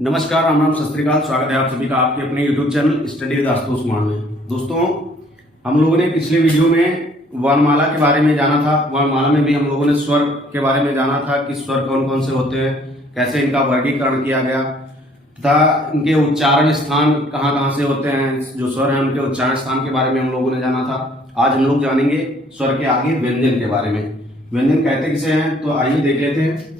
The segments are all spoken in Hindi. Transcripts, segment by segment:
नमस्कार, राम राम, सत श्री अकाल। स्वागत है आप सभी का आपके अपने YouTube channel study with Ashutosh मान में। दोस्तों, हम लोगों ने पिछले वीडियो में वर्णमाला के बारे में जाना था। वर्णमाला में भी हम लोगों ने स्वर के बारे में जाना था कि स्वर कौन कौन से होते हैं, कैसे इनका वर्गीकरण किया गया तथा इनके उच्चारण स्थान कहाँ कहाँ से होते हैं। जो स्वर है उनके उच्चारण स्थान के बारे में हम लोगों ने जाना था। आज हम लोग जानेंगे स्वर के आगे व्यंजन के बारे में। व्यंजन कहते किसे हैं, तो आइए देख लेते हैं।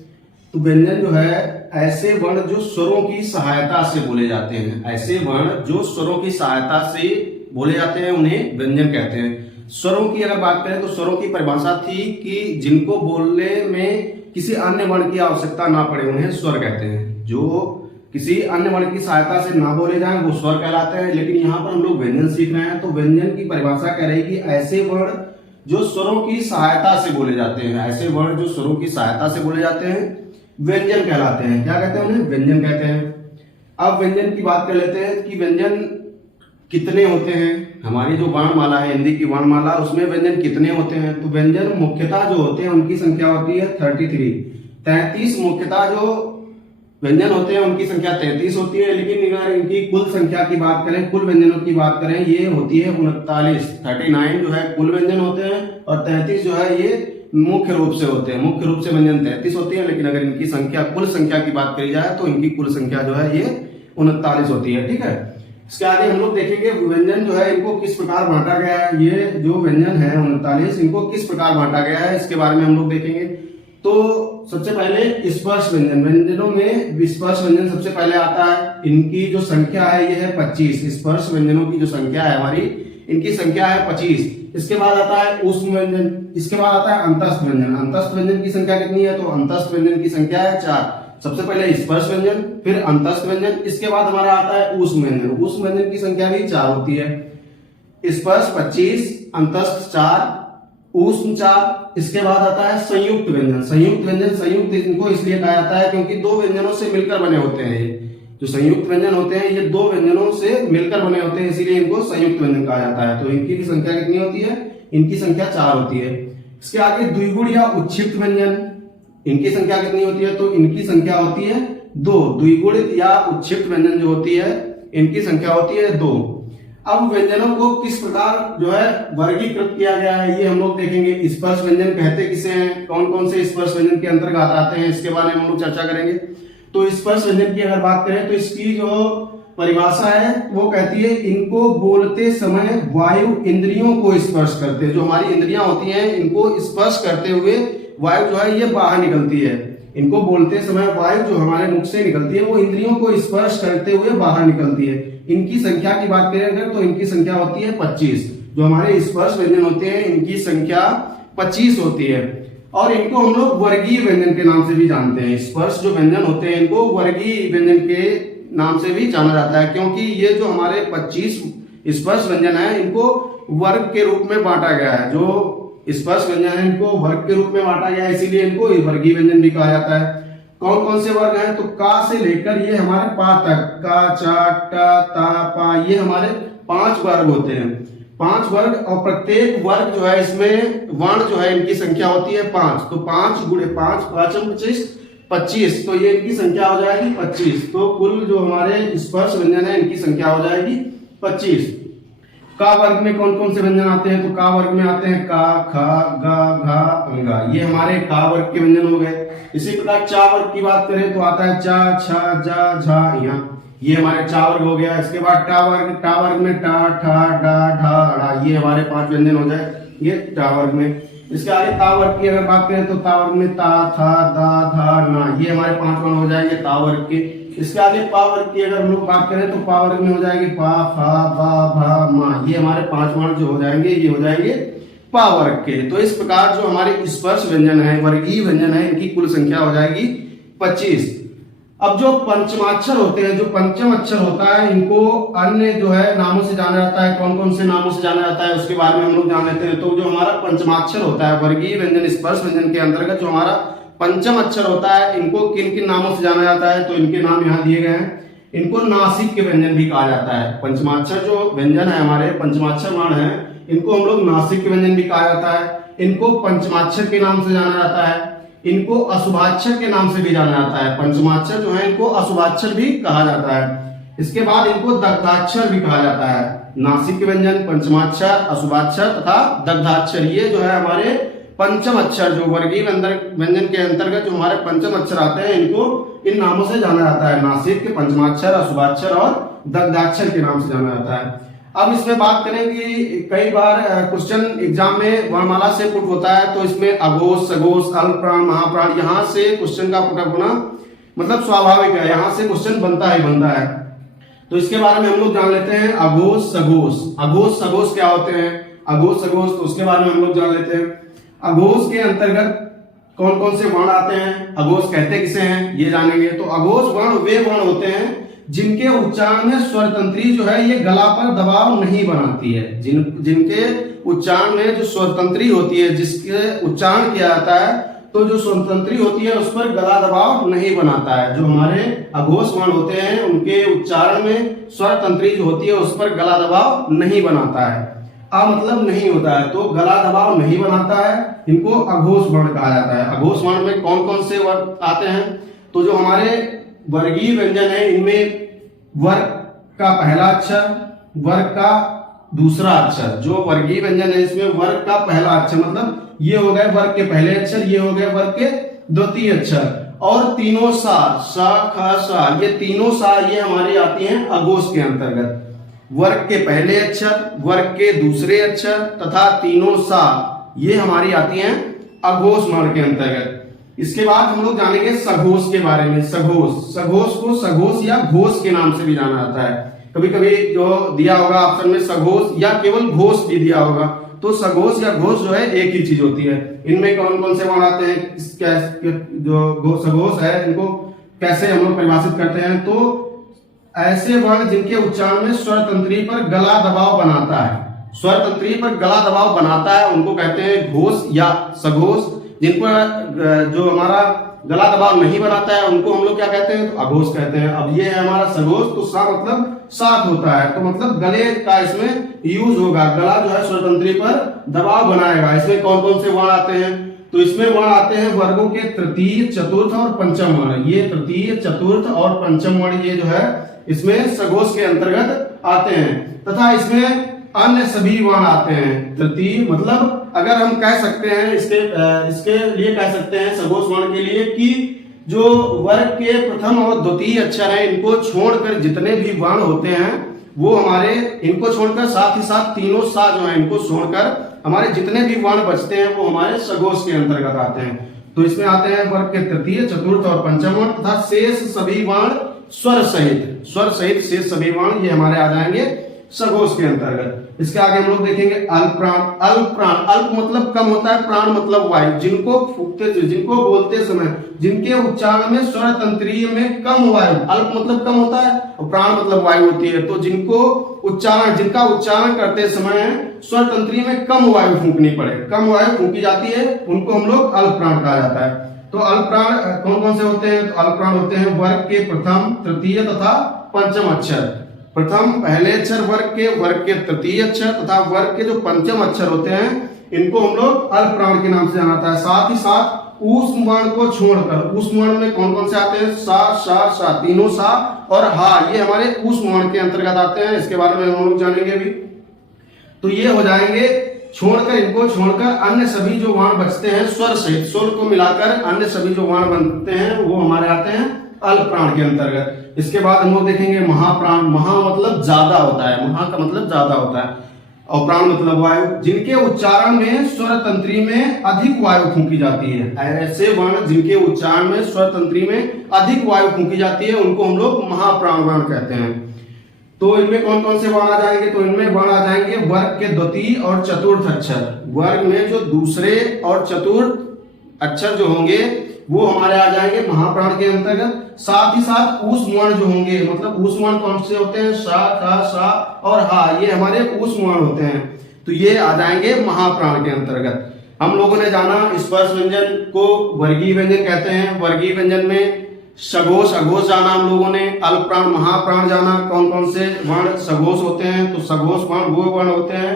तो व्यंजन जो है ऐसे वर्ण जो स्वरों की सहायता से बोले जाते हैं। ऐसे वर्ण जो स्वरों की सहायता से बोले जाते हैं उन्हें व्यंजन कहते हैं। स्वरों की अगर बात करें तो स्वरों की परिभाषा थी कि जिनको बोलने में किसी अन्य वर्ण की आवश्यकता ना पड़े उन्हें स्वर कहते हैं। जो किसी अन्य वर्ण की सहायता से ना बोले जाएं वो स्वर कहलाते हैं। लेकिन यहाँ पर हम लोग व्यंजन सीख रहे हैं, तो व्यंजन की परिभाषा कह रही कि ऐसे वर्ण जो स्वरों की सहायता से बोले जाते हैं। ऐसे वर्ण जो स्वरों की सहायता से बोले जाते हैं व्यंजन कहलाते हैं। क्या कहते हैं उन्हें? व्यंजन कहते हैं। अब व्यंजन की बात कर लेते हैं कि व्यंजन कितने होते हैं। हमारी जो वर्णमाला है, हिंदी की वर्णमाला, उसमें व्यंजन कितने होते हैं। तो व्यंजन मुख्यतः जो होते हैं उनकी संख्या होती है 33 मुख्यतः जो व्यंजन होते हैं उनकी संख्या 33 होती है। लेकिन अगर इनकी कुल संख्या की बात करें, कुल व्यंजनों की बात करें, ये होती है 39 जो है कुल व्यंजन होते हैं और 33 जो है ये मुख्य रूप से होते हैं। मुख्य रूप से व्यंजन 33 होती है। लेकिन अगर इनकी संख्या कुल संख्या की बात करी जाए तो इनकी कुल संख्या जो है ये 39 होती है। ठीक है, इसके आगे हम लोग देखेंगे व्यंजन जो है इनको किस प्रकार बांटा गया है। ये जो व्यंजन है 39 इनको किस प्रकार बांटा गया है इसके बारे में हम लोग देखेंगे। तो सबसे पहले स्पर्श व्यंजन। व्यंजनों में स्पर्श व्यंजन सबसे पहले आता है। इनकी जो संख्या है ये है 25। स्पर्श व्यंजनों की जो संख्या है हमारी, इनकी संख्या है 25। इसके बाद आता है ऊष्म व्यंजन। इसके बाद आता है अंतस्थ व्यंजन। अंतस्थ व्यंजन की संख्या कितनी है, तो अंतस्थ व्यंजन की संख्या है 4। सबसे पहले स्पर्श व्यंजन, फिर अंतस्थ व्यंजन, इसके बाद हमारा आता है ऊष्म व्यंजन। ऊष्म व्यंजन की संख्या भी 4 होती है। स्पर्श 25, अंतस्थ 4, ऊष्म 4। इसके बाद आता है संयुक्त व्यंजन। संयुक्त व्यंजन, संयुक्त इनको इसलिए कहा जाता है क्योंकि दो व्यंजनों से मिलकर बने होते हैं। ये जो संयुक्त व्यंजन होते हैं ये दो व्यंजनों से मिलकर बने होते हैं, इसीलिए इनको संयुक्त व्यंजन कहा जाता है। तो इनकी भी संख्या कितनी होती है, इनकी संख्या 4 होती है। इसके आगे द्विगुण या उच्छिष्ट व्यंजन, इनकी संख्या कितनी होती है, तो इनकी संख्या होती है 2। द्विगुण या उच्छिष्ट व्यंजन जो होती है इनकी संख्या होती है 2। अब व्यंजनों को किस प्रकार जो है वर्गीकृत किया गया है ये हम लोग देखेंगे। स्पर्श व्यंजन कहते किसे हैं, कौन कौन से स्पर्श व्यंजन के अंतर्गत आते हैं, इसके बारे में हम लोग चर्चा करेंगे। तो स्पर्श व्यंजन की अगर बात करें तो इसकी जो परिभाषा है वो कहती है इनको बोलते समय वायु इंद्रियों को स्पर्श करते हैं। जो हमारी इंद्रियां होती हैं इनको स्पर्श करते हुए वायु जो है ये बाहर निकलती है। इनको बोलते समय वायु जो हमारे मुख से निकलती है वो इंद्रियों को स्पर्श करते हुए बाहर निकलती है। इनकी संख्या की बात करें अगर तो इनकी संख्या होती है 25। जो हमारे स्पर्श व्यंजन होते हैं इनकी संख्या 25 होती है। और इनको हम लोग वर्गीय व्यंजन के नाम से भी जानते हैं। स्पर्श जो व्यंजन होते हैं इनको वर्गीय व्यंजन के नाम से भी जाना जाता है, क्योंकि ये जो हमारे 25 स्पर्श व्यंजन है इनको वर्ग के रूप में बांटा गया है। जो स्पर्श व्यंजन है इनको वर्ग के रूप में बांटा गया है, इसीलिए इनको वर्गीय व्यंजन भी कहा जाता है। कौन कौन से वर्ग हैं, तो का से लेकर ये हमारे पा तक, का, चा, टा, ता, पा, ये हमारे 5 वर्ग होते हैं। 5 वर्ग, और प्रत्येक वर्ग जो है इसमें वर्ण जो है इनकी संख्या होती है 5। तो 5 गुणे 5, 5 25, तो ये इनकी संख्या हो जाएगी 25। तो कुल जो हमारे स्पर्श व्यंजन है इनकी संख्या हो जाएगी 25। का वर्ग में कौन कौन से व्यंजन आते हैं, तो का वर्ग में आते हैं का, खा, गा, घा, अंगा, ये हमारे का वर्ग के व्यंजन हो गए। इसी प्रकार चा वर्ग की बात करें तो आता है चा, छा, जा, झा, या, ये हमारे चा वर्ग हो गया। इसके बाद टा वर्ग में टा, ठा, डा, ढा, ड़ा, ये हमारे 5 व्यंजन हो जाए ये टा वर्ग में। इसके आगे ता वर्ग की अगर बात करें तो ता वर्ग में ता, था, दा, धा, ना, ये हमारे 5 वर्ण हो जाएंगे ता वर्ग के। इसके आगे पा वर्ग की अगर हम लोग बात करें तो पा वर्ग में हो जाएगी पा, फा, बा, भा, मा, ये हमारे 5 वर्ण जो हो जाएंगे ये हो जाएंगे पा वर्ग के। तो इस प्रकार जो हमारे स्पर्श व्यंजन है, वर्गीय व्यंजन है, इनकी कुल संख्या हो जाएगी 25। अब जो पंचमाक्षर होते हैं, जो पंचम अक्षर होता है, इनको अन्य जो है नामों से जाना जाता है। कौन कौन से नामों से जाना जाता है उसके बारे में हम लोग जान लेते हैं। तो जो हमारा पंचमाक्षर होता है वर्गीय व्यंजन स्पर्श व्यंजन के अंतर्गत जो हमारा पंचम अक्षर होता है इनको किन किन नामों से जाना जाता है, तो इनके नाम यहाँ दिए गए हैं। इनको नासिक के व्यंजन भी कहा जाता है। पंचमाक्षर जो व्यंजन है हमारे पंचमाक्षर वर्ण है इनको हम लोग नासिक के व्यंजन भी कहा जाता है। इनको पंचमाक्षर के नाम से जाना जाता है। इनको अशुभाक्षर के नाम से भी जाना जाता है। पंचमाक्षर जो है इनको अशुभाक्षर भी कहा जाता है। इसके बाद इनको दग्धाक्षर भी कहा जाता है। नासिक व्यंजन, पंचमाक्षर, अशुभाक्षर तथा दग्धाक्षर, ये जो है हमारे पंचम अक्षर, जो वर्गीय व्यंजन के अंतर्गत जो हमारे पंचम अक्षर आते हैं, इनको इन नामों से जाना जाता है। नासिक, पंचमाक्षर, अशुभाक्षर और दग्धाक्षर के नाम से जाना जाता है। अब इसमें बात करें कि कई बार क्वेश्चन एग्जाम में वर्णमाला से पुट होता है, तो इसमें अघोष, सघोष, अल्पप्राण, महाप्राण, यहाँ से क्वेश्चन का पुटअप होना मतलब स्वाभाविक है, यहाँ से क्वेश्चन बनता ही बनता है। तो इसके बारे में हम लोग जान लेते हैं। अघोष, सघोष। अघोष, सघोष क्या होते हैं? अघोष, सघोष, तो उसके बारे में हम लोग जान लेते हैं। अघोष के अंतर्गत कौन कौन से वर्ण आते हैं, अघोष कहते किसे हैं, ये जानेंगे। तो अघोष वर्ण वे वर्ण होते हैं जिनके उच्चारण में स्वर तंत्री जो है ये गला पर दबाव नहीं बनाती है। जिनके उच्चारण में जो स्वर तंत्री होती है, जिसके उच्चारण किया जाता है, तो जो स्वर तंत्री होती है उस पर गला दबाव नहीं बनाता है। जो हमारे अघोष वर्ण होते हैं उनके उच्चारण में स्वर तंत्री जो होती है उस पर गला दबाव नहीं बनाता है, मतलब नहीं होता है, तो गला दबाव नहीं बनाता है, इनको अघोष वर्ण कहा जाता है। अघोष वर्ण में कौन कौन से वर्ण आते हैं? तो जो हमारे वर्गीय व्यंजन है इनमें वर्ग का पहला अक्षर, वर्ग का दूसरा अक्षर, जो वर्गीय व्यंजन है इसमें वर्ग का पहला अक्षर, मतलब ये हो गए वर्ग के पहले अक्षर, ये हो गए वर्ग के द्वितीय अक्षर, और तीनों सा, सा, ख, सा, ये तीनों सा ये हमारी आती हैं अघोष के अंतर्गत। वर्ग के पहले अक्षर, वर्ग के दूसरे अक्षर तथा तीनों सा ये हमारी आती हैं अघोष वर्ण के अंतर्गत। इसके बाद हम लोग जानेंगे सघोष के बारे में। सघोष, सघोष को सघोष या घोष के नाम से भी जाना जाता है। कभी कभी जो दिया होगा ऑप्शन में सघोष या केवल घोष भी दिया होगा, तो सघोष या घोष जो है एक ही चीज होती है। इनमें कौन कौन से वर्ण आते हैं, जो सघोष है इनको कैसे हम लोग परिभाषित करते हैं? तो ऐसे वर्ण जिनके उच्चारण में स्वर तंत्री पर गला दबाव बनाता है, स्वर तंत्री पर गला दबाव बनाता है, उनको कहते हैं घोष या सघोष। जिनको जो हमारा गला दबाव नहीं बनाता है उनको हम लोग क्या कहते हैं? तो अघोष कहते हैं। अब ये है हमारा सघोष, तो सा मतलब साथ होता है, तो मतलब गले का इसमें यूज होगा, गला जो है स्वर तंत्री पर दबाव बनाएगा। इसमें कौन कौन से वर्ण आते हैं? तो इसमें वर्ण आते हैं वर्गों के तृतीय, चतुर्थ और पंचम वर्ण। ये तृतीय, चतुर्थ और पंचम वर्ण ये जो है इसमें सघोष के अंतर्गत आते हैं, तथा इसमें अन्य सभी वर्ण आते हैं। तृतीय मतलब अगर हम कह सकते हैं इसके लिए कह सकते हैं सघोष वर्ण के लिए कि जो वर्ग के प्रथम और द्वितीय अक्षर हैं इनको छोड़कर जितने भी वर्ण होते हैं वो हमारे, इनको छोड़कर साथ ही साथ तीनों सा जो है इनको छोड़कर हमारे जितने भी वर्ण बचते हैं वो हमारे सघोष के अंतर्गत आते हैं। तो इसमें आते हैं वर्ग के तृतीय, चतुर्थ और पंचम वर्ण तथा शेष सभी वर्ण स्वर सहित शेष सभी वर्ण ये हमारे आ जाएंगे सघोष के अंतर्गत। इसके आगे हम लोग देखेंगे अल्पप्राण। अल्पप्राण, अल्प मतलब कम होता है, प्राण मतलब वायु, जिनको फूकते, जिनको बोलते समय जिनके उच्चारण में स्वर तंत्रीय में कम वायु, अल्प मतलब कम होता है और प्राण मतलब वायु होती है, तो जिनको उच्चारण, जिनका उच्चारण करते समय स्वर तंत्रीय में कम वायु फूकनी पड़े, कम वायु फूकी जाती है, उनको हम लोग अल्पप्राण कहा जाता है। तो अल्पप्राण कौन कौन से होते हैं? तो अल्पप्राण होते हैं वर्ग के प्रथम, तृतीय तथा पंचम अक्षर। प्रथम पहले अक्षर वर्ग के तृतीय अक्षर तथा वर्ग के जो पंचम अक्षर होते हैं इनको हम लोग अल्पप्राण के नाम से जाना जाता है। साथ ही साथ ऊष्म वर्ण को छोड़कर, ऊष्म वर्ण में कौन कौन से आते हैं? सा, शा, शा, तीनों सा और हा ये हमारे ऊष्म वर्ण के अंतर्गत आते हैं। इसके बारे में हम लोग जानेंगे भी। तो ये हो जाएंगे, छोड़कर, इनको छोड़कर अन्य सभी जो वर्ण बचते हैं स्वर सहित, स्वर को मिलाकर अन्य सभी जो वर्ण बनते हैं वो हमारे आते हैं अल्पप्राण के अंतर्गत। इसके बाद हम लोग देखेंगे महाप्राण। महा मतलब ज्यादा होता है, महा का मतलब ज्यादा होता है और प्राण मतलब वायु, जिनके उच्चारण में स्वर तंत्री में अधिक वायु फूंकी जाती है। ऐसे वर्ण जिनके उच्चारण में स्वर तंत्री में अधिक वायु फूंकी जाती है उनको हम लोग महाप्राण वर्ण कहते हैं। तो इनमें कौन कौन से वर्ण आ जाएंगे? तो इनमें वर्ण आ जाएंगे वर्ग के द्वितीय और चतुर्थ अक्षर। वर्ग में जो दूसरे और चतुर्थ अक्षर जो होंगे वो हमारे आ जाएंगे महाप्राण के अंतर्गत। साथ ही साथ ऊष्म वर्ण जो होंगे, मतलब ऊष्म वर्ण कौन से होते हैं? सा, ख, सा और हा ये हमारे ऊष्म वर्ण होते हैं, तो ये आ जाएंगे महाप्राण के अंतर्गत। हम लोगों ने जाना स्पर्श व्यंजन को वर्गीय व्यंजन कहते हैं। वर्गीय व्यंजन में सघोष, अघोष जाना हम लोगों ने, अल्पप्राण, महाप्राण जाना। कौन कौन से वर्ण सघोष होते हैं? तो सघोष वर्ण वो वर्ण होते हैं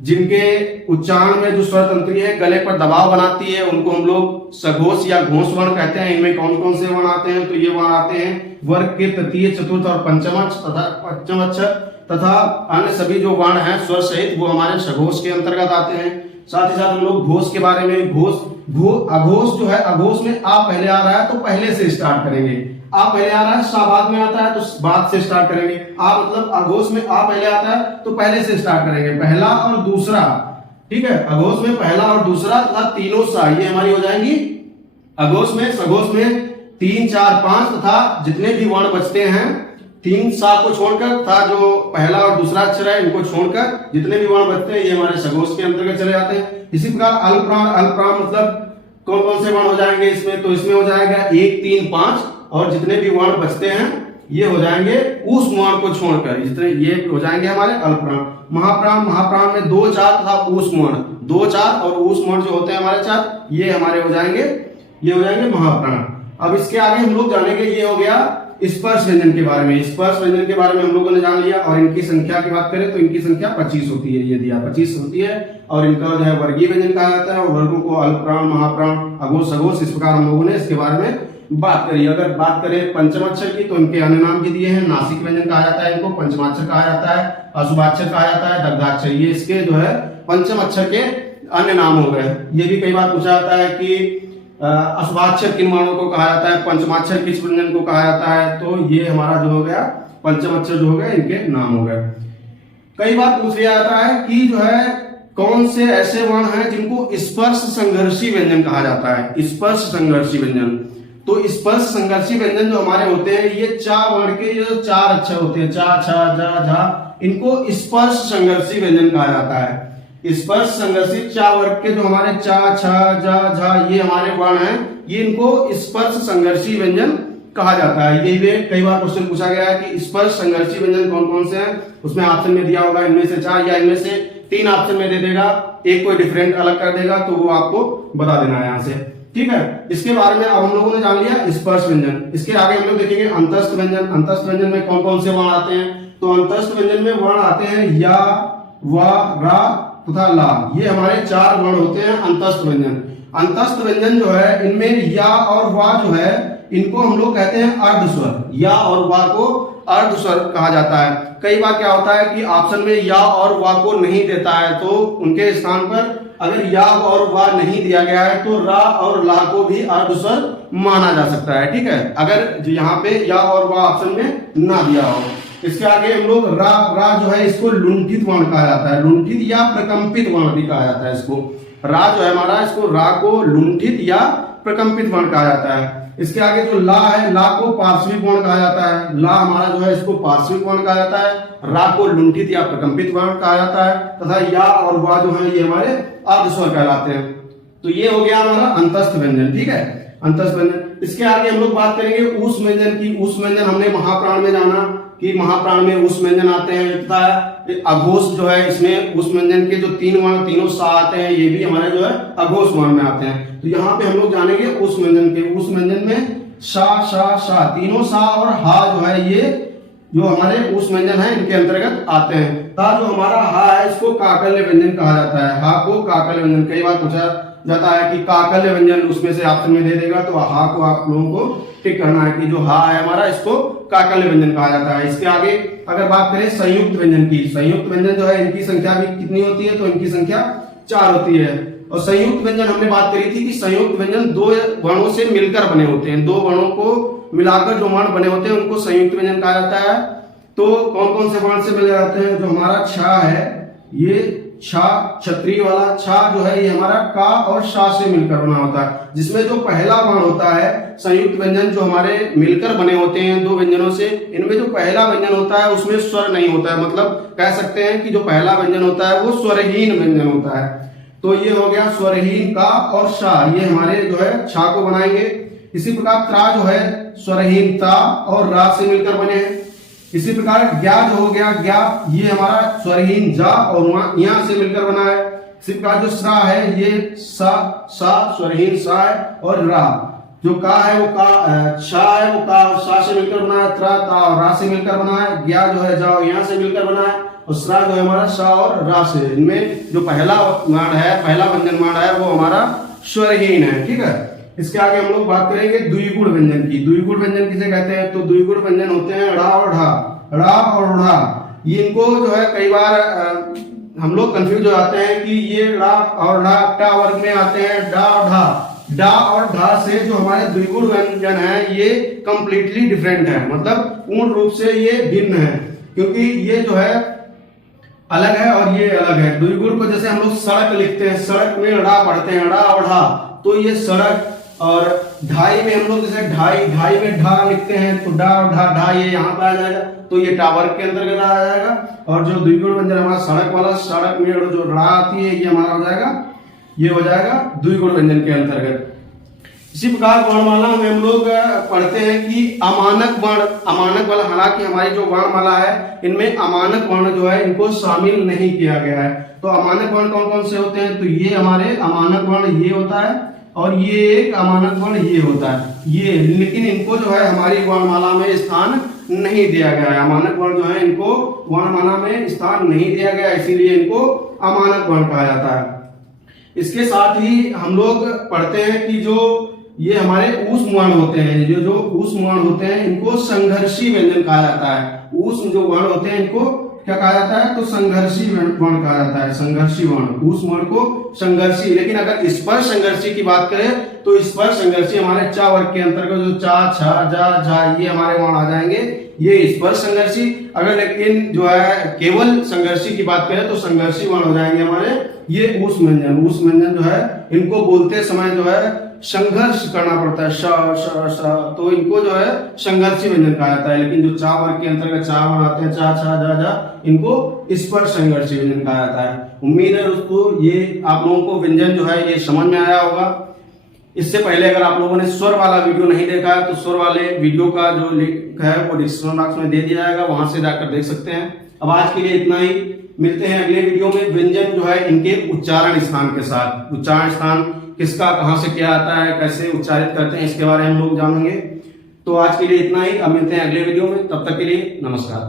जिनके उच्चारण में जो स्वर तंत्री है गले पर दबाव बनाती है उनको हम लोग सघोष या घोष वर्ण कहते हैं। इनमें कौन कौन से वर्ण आते हैं? तो ये वर्ण आते हैं वर्ग के तृतीय, चतुर्थ और पंचम अक्षर तथा अन्य सभी जो वर्ण हैं स्वर सहित वो हमारे सघोष के अंतर्गत आते हैं। साथ ही साथ हम लोग घोष के बारे में, अघोष जो है, अघोष में आ पहले आ रहा है तो पहले से स्टार्ट करेंगे। आ पहले आ रहा है, सा बाद में आता है तो बाद से स्टार्ट करेंगे। आ मतलब अघोष में आ पहले आता है तो पहले से स्टार्ट करेंगे, पहला और दूसरा। ठीक है, अघोष में पहला और दूसरा तथा तीनों सा ये हमारी हो जाएंगी अघोष में। सघोष में 3, 4, 5 तथा जितने भी वर्ण बचते हैं 3 सा को छोड़कर तथा जो पहला और दूसरा अक्षर है इनको छोड़कर जितने भी वर्ण बचते हैं ये हमारे सघोष के अंतर्गत चले जाते हैं। इसी प्रकार अल्पप्राण, अल्पप्राण मतलब कौन कौन से वर्ण हो जाएंगे इसमें? तो इसमें हो जाएगा 1, 3, 5 और जितने भी वर्ण बचते हैं ये हो जाएंगे ऊष्म वर्ण को छोड़कर, जितने ये हो जाएंगे हमारे अल्पप्राण। महाप्राण, महाप्राण में 2, 4 तथा ऊष्म वर्ण 2, 4 और ऊष्म वर्ण जो होते हैं हमारे 4 ये हमारे हो जाएंगे, ये हो जाएंगे महाप्राण। अब इसके आगे हम लोग जानेंगे, ये हो गया स्पर्श व्यंजन के बारे में। स्पर्श व्यंजन के बारे में हम लोगों ने जान लिया और इनकी संख्या की बात करें तो इनकी संख्या 25 होती है, ये दिया 25 होती है और इनका जो है वर्गीय व्यंजन कहा जाता है और वर्गों को अल्पप्राण, महाप्राण, अघोष, सघोष इस प्रकार हम लोगों ने इसके बारे में बात करी। अगर बात करें पंचम अक्षर की तो इनके अन्य नाम भी दिए हैं। नासिक व्यंजन कहा जाता है इनको, पंचमाक्षर कहा जाता है, अशुभाक्षर कहा जाता है, दग्धाक्षर, ये इसके जो है पंचम अक्षर के अन्य नाम हो गए। ये भी कई बार पूछा जाता है कि अशुभाक्षर किन वर्णों को कहा जाता है, पंचमाक्षर किस व्यंजन को कहा जाता है, तो ये हमारा जो हो गया पंचम अक्षर जो हो गए इनके नाम हो गए। कई बार पूछ लिया जाता है कि जो है कौन से ऐसे वर्ण हैं जिनको स्पर्श संघर्षी व्यंजन कहा जाता है। स्पर्श संघर्षी व्यंजन, तो स्पर्श संघर्षी व्यंजन जो हमारे होते हैं ये 4 वर्ण के जो 4 अक्षर होते हैं, चा, छा, जा, झा, इनको स्पर्श संघर्षी व्यंजन कहा जाता है। स्पर्श संघर्षी 4 वर्ग के जो हमारे चा, छा, जा, झा ये हमारे वर्ण हैं, ये इनको स्पर्श संघर्षी व्यंजन कहा जाता है। ये भी कई बार क्वेश्चन पूछा गया है कि स्पर्श संघर्षी व्यंजन कौन कौन से हैं, उसमें ऑप्शन में दिया होगा इनमें से 4 या इनमें से 3 ऑप्शन में दे देगा, एक कोई डिफरेंट अलग कर देगा तो वो आपको बता देना है यहाँ से। ठीक है, इसके बारे में अब हम लोगों ने जान लिया स्पर्श व्यंजन। इसके आगे हम लोग देखेंगे अंतस्थ व्यंजन। अंतस्थ व्यंजन में कौन कौन से वर्ण आते हैं? तो अंतस्थ व्यंजन में वर्ण आते हैं या, वा, रा तथा ला, ये हमारे 4 वर्ण होते हैं अंतस्थ व्यंजन। अंतस्थ व्यंजन जो है इनमें या और वा जो है इनको हम लोग कहते हैं अर्धस्वर। या और वा को अर्धस्वर कहा जाता है। कई बार क्या होता है कि ऑप्शन में या और वा को नहीं देता है तो उनके स्थान पर अगर या और वा नहीं दिया गया है तो रा और ला को भी अर्धस्वर माना जा सकता है। ठीक है, अगर यहाँ पे या और वा ऑप्शन में ना दिया हो। इसके आगे हम लोग रा जो है इसको लुंठित वर्ण कहा जाता है, लुंठित या प्रकंपित वर्ण भी कहा जाता है इसको। रा जो है हमारा, इसको रा को लुंठित या प्रकंपित वर्ण कहा जाता है। इसके आगे जो ला है, ला को पार्श्विक वर्ण कहा जाता है। ला हमारा जो है इसको पार्श्विक वर्ण कहा जाता है। रा को लुंठित या प्रकंपित वर्ण कहा जाता है तथा या और वा जो है ये हमारे अर्धस्वर कहलाते हैं। तो ये हो गया हमारा अंतस्थ व्यंजन। ठीक है, अंतस्थ व्यंजन। इसके आगे हम लोग बात करेंगे ऊष्म व्यंजन की। ऊष्म व्यंजन हमने महाप्राण में जाना कि महाप्राण में ऊष्म व्यंजन आते हैं तथा अघोष जो है इसमें ऊष्म व्यंजन के जो 3 वर्ण तीनों सा आते हैं ये भी हमारे जो है अघोष वर्ण में आते हैं। तो यहाँ पे हम लोग जानेंगे ऊष्म व्यंजन के। ऊष्म व्यंजन में शा, शा, शा, तीनों सा और हा जो है ये जो हमारे ऊष्म व्यंजन है इनके अंतर्गत आते हैं। तथा जो हमारा हा है इसको काकल्य व्यंजन कहा जाता है। हा को काकल्य व्यंजन, कई बार पूछा जाता है कि काकल्य व्यंजन, उसमें से ऑप्शन में दे देगा तो हा को आप लोगों को टिक करना है कि जो हा है हमारा इसको काकल्य व्यंजन कहा जाता है। इसके आगे अगर बात करें संयुक्त व्यंजन की, संयुक्त व्यंजन जो है इनकी संख्या भी कितनी होती है? तो इनकी संख्या 4 होती है। और संयुक्त व्यंजन हमने बात करी थी कि संयुक्त व्यंजन 2 वर्णों से मिलकर बने होते हैं। 2 वर्णों को मिलाकर जो वर्ण बने होते हैं उनको संयुक्त व्यंजन कहा जाता है। तो कौन कौन से वर्ण से मिल जाते हैं? जो हमारा छा है, ये छा, क्षत्रिय वाला छा जो है ये हमारा का और शा से मिलकर बना होता है, जिसमें जो पहला वर्ण होता है संयुक्त व्यंजन जो हमारे मिलकर बने होते हैं 2 व्यंजनों से, इनमें जो पहला व्यंजन होता है उसमें स्वर नहीं होता है। मतलब कह सकते हैं कि जो पहला व्यंजन होता है वो स्वरहीन व्यंजन होता है। तो ये हो गया स्वरहीन का और शा, ये हमारे जो है छा को बनाएंगे। इसी प्रकार त्रा जो है स्वरहीन ता और रा से मिलकर बने हैं। इसी प्रकार ज्ञा जो हो गया, ज्ञा ये हमारा स्वरहीन जा और यहाँ से मिलकर बना है। इसी प्रकार जो स्रा है ये सा स्वरहीन सा है और रा जो का है वो का, शा है वो का और सा से मिलकर बना है। त्रा ता और रा से मिलकर बना है। ज्ञा जो है जा और यहाँ से मिलकर बना है। और स्रा जो है हमारा श और रा से। इनमें जो पहला वर्ण है, पहला व्यंजन वर्ण है, वो हमारा स्वरहीन है। ठीक है, इसके आगे हम लोग बात करेंगे द्विगुण व्यंजन की। द्विगुण व्यंजन किसे कहते हैं? तो द्विगुण व्यंजन होते हैं ड़ा और ढा, ड़ा और ढा। ये इनको जो है कई बार हम लोग कंफ्यूज हो जाते हैं कि ये ड़ा और ढा टा वर्ग में आते हैं, डा और ढा। डा और ढा से जो हमारे द्विगुण व्यंजन है ये कंप्लीटली डिफरेंट है, मतलब पूर्ण रूप से ये भिन्न है, क्योंकि ये जो है अलग है और ये अलग है। द्विगुण को जैसे हम लोग सड़क लिखते हैं, सड़क में ड़ा पढ़ते हैं, ड़ा और ढा, तो ये सड़क। और ढाई में हम लोग जैसे ढाई, ढाई में ढा लिखते हैं, तो डा और ढा, ढा ये यहाँ पे आ जाएगा, तो ये टावर के अंतर्गत आ जाएगा। और जो द्विगुण व्यंजन हमारा सड़क वाला, सड़क में जो ड़ा आती है, ये हमारा हो जाएगा, ये हो जाएगा द्विगुण व्यंजन के अंतर्गत। इसी प्रकार वर्णमाला में हम लोग पढ़ते हैं कि अमानक वर्ण, अमानक वाला, हालांकि हमारी जो वर्णमाला है इनमें अमानक वर्ण जो है इनको शामिल नहीं किया गया है। तो अमानक वर्ण कौन कौन से होते हैं? तो ये हमारे अमानक वर्ण ये होता है, और ये एक अमानक वर्ण ये होता है, ये। लेकिन इनको जो है हमारी वर्णमाला में स्थान नहीं दिया गया है। अमानक वर्ण जो है इनको वर्णमाला में स्थान नहीं दिया गया, इसीलिए इनको अमानक वर्ण कहा जाता है। इसके साथ ही हम लोग पढ़ते हैं कि जो ये हमारे ऊष्म वर्ण होते हैं, जो ऊष्म वर्ण होते हैं इनको संघर्षी व्यंजन कहा जाता है। ऊष्म जो वर्ण होते हैं इनको क्या कहा जाता है? तो संघर्षी वर्ण कहा जाता है, संघर्षी वर्ण। ऊष्म वर्ण को संघर्षी। लेकिन अगर स्पर्श संघर्षी की बात करें तो स्पर्श संघर्षी हमारे चा वर्ग के अंतर्गत जो चा, छा, जा, झा ये हमारे वर्ण आ जाएंगे, ये स्पर्श संघर्षी। अगर लेकिन जो है केवल संघर्षी की बात करें तो संघर्षी वर्ण हो जाएंगे हमारे ये ऊष्म व्यंजन। ऊष्म व्यंजन जो है इनको बोलते समय जो है संघर्ष करना पड़ता है, श श श, तो इनको जो है संघर्षी व्यंजन कहा जाता है। लेकिन जो चा वर्ग के अंतर्गत चा वर्ण आते हैं, चा, छा, जा, जा, इनको स्पर्श संघर्षी व्यंजन कहा जाता है। उम्मीद है दोस्तों ये आप लोगों को व्यंजन जो है ये समझ में आया होगा। इससे पहले अगर आप लोगों ने स्वर वाला वीडियो नहीं देखा है तो स्वर वाले वीडियो का जो लिंक है वो डिस्क्रिप्शन बॉक्स में दे दिया जाएगा, वहां से जाकर देख सकते हैं। अब आज के लिए इतना ही, मिलते हैं अगले वीडियो में व्यंजन जो है इनके उच्चारण स्थान के साथ। उच्चारण स्थान किसका कहां से क्या आता है, कैसे उच्चारित करते हैं, इसके बारे में हम लोग जानेंगे। तो आज के लिए इतना ही, अब मिलते हैं अगले वीडियो में, तब तक के लिए नमस्कार।